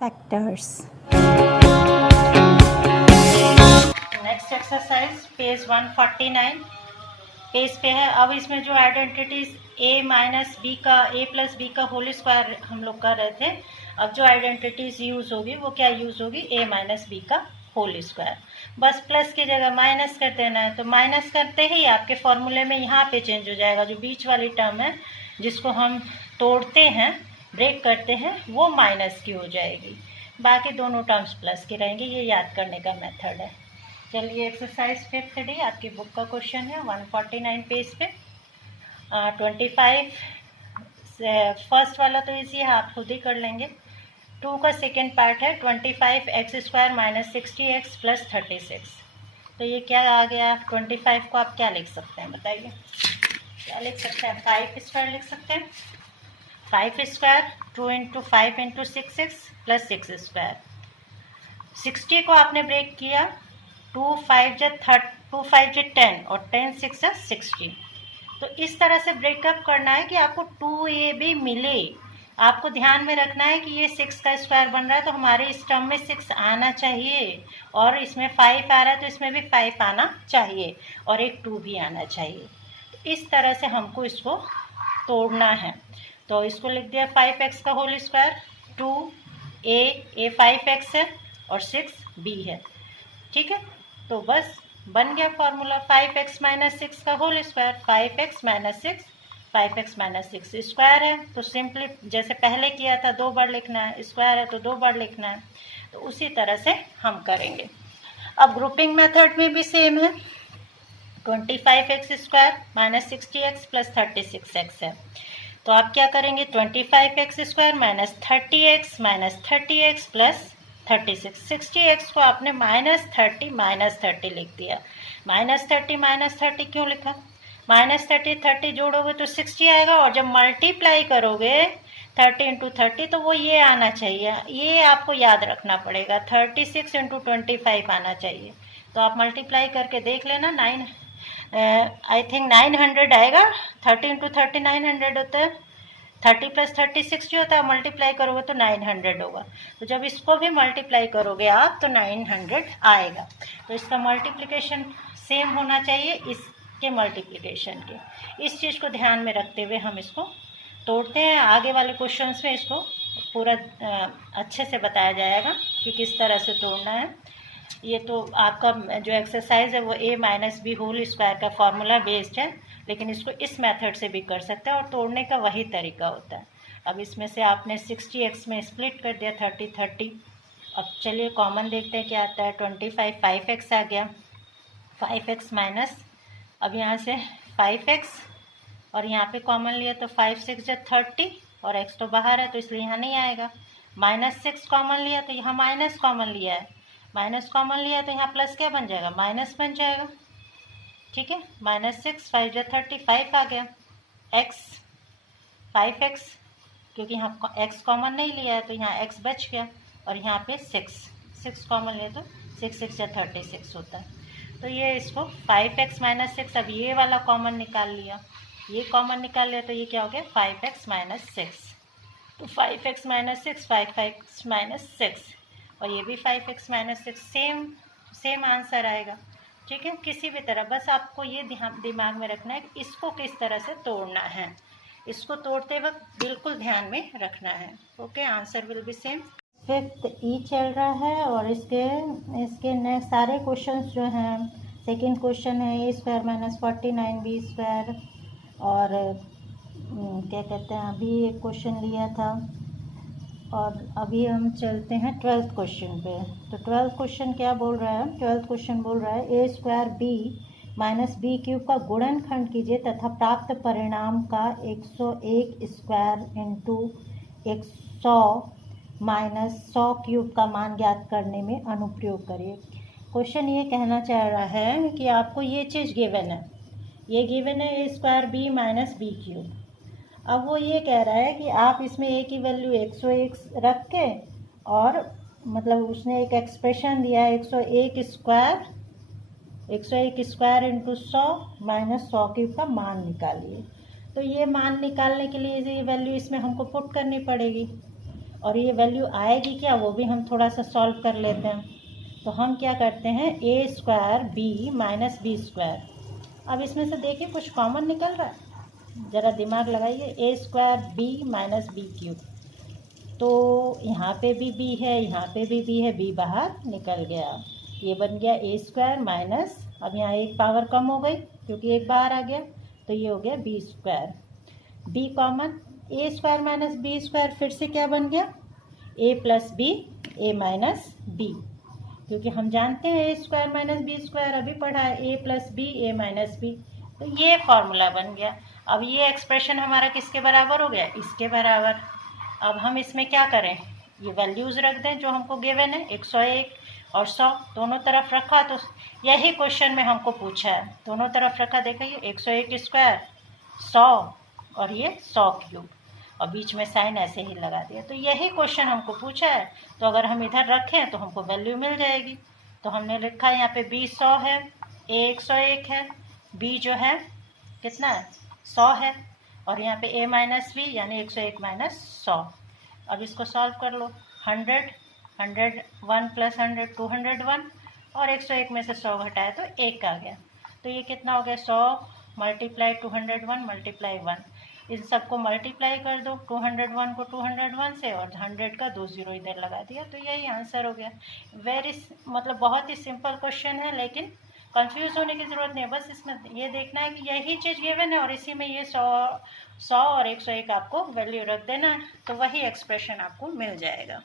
Factors. Next exercise page 149 page पे है। अब इसमें जो आइडेंटिटीज a माइनस बी का a प्लस बी का होल स्क्वायर हम लोग कर रहे थे, अब जो आइडेंटिटीज यूज होगी वो क्या यूज होगी, a माइनस बी का होल स्क्वायर। बस प्लस की जगह माइनस कर देना है, तो माइनस करते ही आपके फॉर्मूले में यहाँ पे चेंज हो जाएगा। जो बीच वाली टर्म है जिसको हम तोड़ते हैं, ब्रेक करते हैं, वो माइनस की हो जाएगी, बाकी दोनों टर्म्स प्लस की रहेंगी। ये याद करने का मेथड है। चलिए एक्सरसाइज 5th डी आपकी बुक का क्वेश्चन है 149 पेज पे। 25 फर्स्ट वाला तो इजी है, आप खुद ही कर लेंगे। 2 का सेकेंड पार्ट है 25 x square minus 60 x plus 36। तो ये क्या आ गया, 25 को आप क्या लिख सकते हैं बताइए, क्या लिख सकते हैं, 5 स्क्वायर लिख सकते हैं। 5 square 2 into 5 into 6x plus 6 square. 60 को आपने ब्रेक किया, 2 5 जा 10 और 10 6 जा 16। तो इस तरह से ब्रेकअप करना है कि आपको 2ab मिले। आपको ध्यान में रखना है कि ये 6 का स्क्वायर बन रहा है, तो हमारे इस टर्म में 6 आना चाहिए, और इसमें 5 आ रहा है तो इसमें भी 5 आना चाहिए, और एक 2 भी आना चाहिए। तो इस तरह से हमको इसको तोड़ना है। तो इसको लिख दिया 5x का होल स्क्वायर, 2a 5x है और 6b है, ठीक है। तो बस बन गया फॉर्मूला 5x माइनस 6 का whole square. 5x minus 6, 5x minus 6 square है, तो सिंपली जैसे पहले किया था 2 बार लिखना है, स्क्वायर है तो 2 बार लिखना है, तो उसी तरह से हम करेंगे। अब ग्रुपिंग मेथड में भी सेम है। 25x square minus 60x plus 36x है, तो आप क्या करेंगे, 25x square minus 30x plus 36। 60x को आपने माइनस 30 लिख दिया। माइनस 30 क्यों लिखा, माइनस 30 जोड़ोगे तो 60 आएगा, और जब मल्टीप्लाई करोगे 30 इंटू 30 तो वो ये आना चाहिए, ये आपको याद रखना पड़ेगा, 36 इंटू 25 आना चाहिए। तो आप मल्टीप्लाई करके देख लेना, 9 आई थिंक 900 आएगा। 30 इंटू 30 900 होता है, 30 प्लस 36 जो होता है मल्टीप्लाई करोगे तो 900 होगा। तो जब इसको भी मल्टीप्लाई करोगे आप तो 900 आएगा। तो इसका मल्टीप्लिकेशन सेम होना चाहिए इसके मल्टीप्लिकेशन के। इस चीज़ को ध्यान में रखते हुए हम इसको तोड़ते हैं। आगे वाले क्वेश्चंस में इसको पूरा अच्छे से बताया जाएगा कि किस तरह से तोड़ना है। ये तो आपका जो एक्सरसाइज है वो a minus B whole square का फॉर्मूला बेस्ड है, लेकिन इसको इस मेथड से भी कर सकते हैं, और तोड़ने का वही तरीका होता है। अब इसमें से आपने 60x में स्प्लिट कर दिया 30। अब चलिए कॉमन देखते हैं क्या आता है। 25 5x आ गया, 5x माइनस, अब यहाँ से 5x और यहाँ पे कॉमन लिया तो 5 6 जा 30, और x तो बाहर है तो इसलिए यहाँ नहीं आएगा। माइनस 6 कॉमन लिया तो यहाँ माइनस कॉमन लिया है, माइनस कॉमन लिया तो यहाँ प्लस क्या बन जाएगा, माइनस बन जाएगा, ठीक है। माइनस 6 5 जा 30, 5 आ गया। x 5x, क्योंकि यहाँ x कॉमन नहीं लिया है तो यहाँ x बच गया, और यहाँ पे 6 कॉमन लिया तो 6 6 जा 36 होता है। तो ये इसको 5x माइनस 6, अब ये वाला कॉमन निकाल लिया, ये कॉमन निकाल लिया तो ये क्या हो गया 5x माइनस 6। तो 5x माइनस 6 5x माइनस 6, और ये भी 5x माइनस 6, सेम आंसर आएगा, ठीक है। किसी भी तरह बस आपको ये दिमाग में रखना है कि इसको किस तरह से तोड़ना है, इसको तोड़ते वक्त बिल्कुल ध्यान में रखना है। Okay, answer will be same. 5th ई चल रहा है, और इसके नेक्स्ट सारे क्वेश्चंस जो हैं, सेकंड क्वेश्चन है a square minus 49b square, और क्या कहते हैं, अभी एक क्वेश्चन लिया था, और अभी हम चलते हैं 12th क्वेश्चन पे। तो 12th क्वेश्चन क्या बोल रहा है, 12th क्वेश्चन बोल रहा है a square b minus B cube का गुणनखंड कीजिए तथा प्राप्त परिणाम का 101 स्क्वायर इंटू 100 माइनस 100 क्यूब का मान ज्ञात करने में अनुप्रयोग करिए। क्वेश्चन ये कहना चाह रहा है कि आपको ये चीज़ गिवन है, ये गिवन है a square b minus B cube. अब वो ये कह रहा है कि आप इसमें a की वैल्यू 101 रख के, और मतलब उसने एक एक्सप्रेशन दिया है 101 स्क्वायर इंटू 100 माइनस 100 क्यूब का मान निकालिए। तो ये मान निकालने के लिए ये वैल्यू इसमें हमको पुट करनी पड़ेगी। और ये वैल्यू आएगी क्या वो भी हम थोड़ा सा सॉल्व कर लेते हैं। तो हम क्या करते हैं, A square B minus B square. अब इसमें से देखिए कुछ कॉमन निकल रहा है, ज़रा दिमाग लगाइए। A square B minus B cube, तो यहाँ पे भी बी है, यहाँ पे भी बी है, बी बाहर निकल गया। ये बन गया ए स्क्वायर माइनस, अब यहाँ एक पावर कम हो गई क्योंकि एक बाहर आ गया, तो ये हो गया बी स्क्वायर। बी कॉमन, ए स्क्वायर माइनस बी स्क्वायर फिर से क्या बन गया, ए प्लस बी, ए माइनस बी, क्योंकि हम जानते हैं A square minus B square अभी पढ़ा है, ए प्लस बी, ए माइनस बी, तो ये फॉर्मूला बन गया। अब ये एक्सप्रेशन हमारा किसके बराबर हो गया, इसके बराबर। अब हम इसमें क्या करें, ये वैल्यूज़ रख दें जो हमको गिवन है, 101 और 100 दोनों तरफ रखा, तो यही क्वेश्चन में हमको पूछा है, दोनों तरफ रखा, देखिए 101 स्क्वायर 100 और ये 100 क्यूब, और बीच में साइन ऐसे ही लगा दिया, तो यही क्वेश्चन हमको पूछा है। तो अगर हम इधर रखें तो हमको वैल्यू मिल जाएगी। तो हमने लिखा यहाँ पे बी 100 है, ए 101 है, बी जो है कितना है 100 है, और यहाँ पे ए माइनस बी यानी 101 माइनस 100। अब इसको सॉल्व कर लो, 100 101 प्लस 100 201, और 101 में से 100 घटाया तो 1 आ गया। तो ये कितना हो गया, 100 मल्टीप्लाई 201 मल्टीप्लाई 1, इन सबको मल्टीप्लाई कर दो, 201 को 201 से, और 100 का 2 0 इधर लगा दिया, तो यही आंसर हो गया। वेरी मतलब बहुत ही सिंपल क्वेश्चन है, लेकिन कंफ्यूज होने की ज़रूरत नहीं है, बस इसमें ये देखना है कि यही चीज़ गिवन है और इसी में ये 100 और 101 आपको वैल्यू रख देना है, तो वही एक्सप्रेशन आपको मिल जाएगा।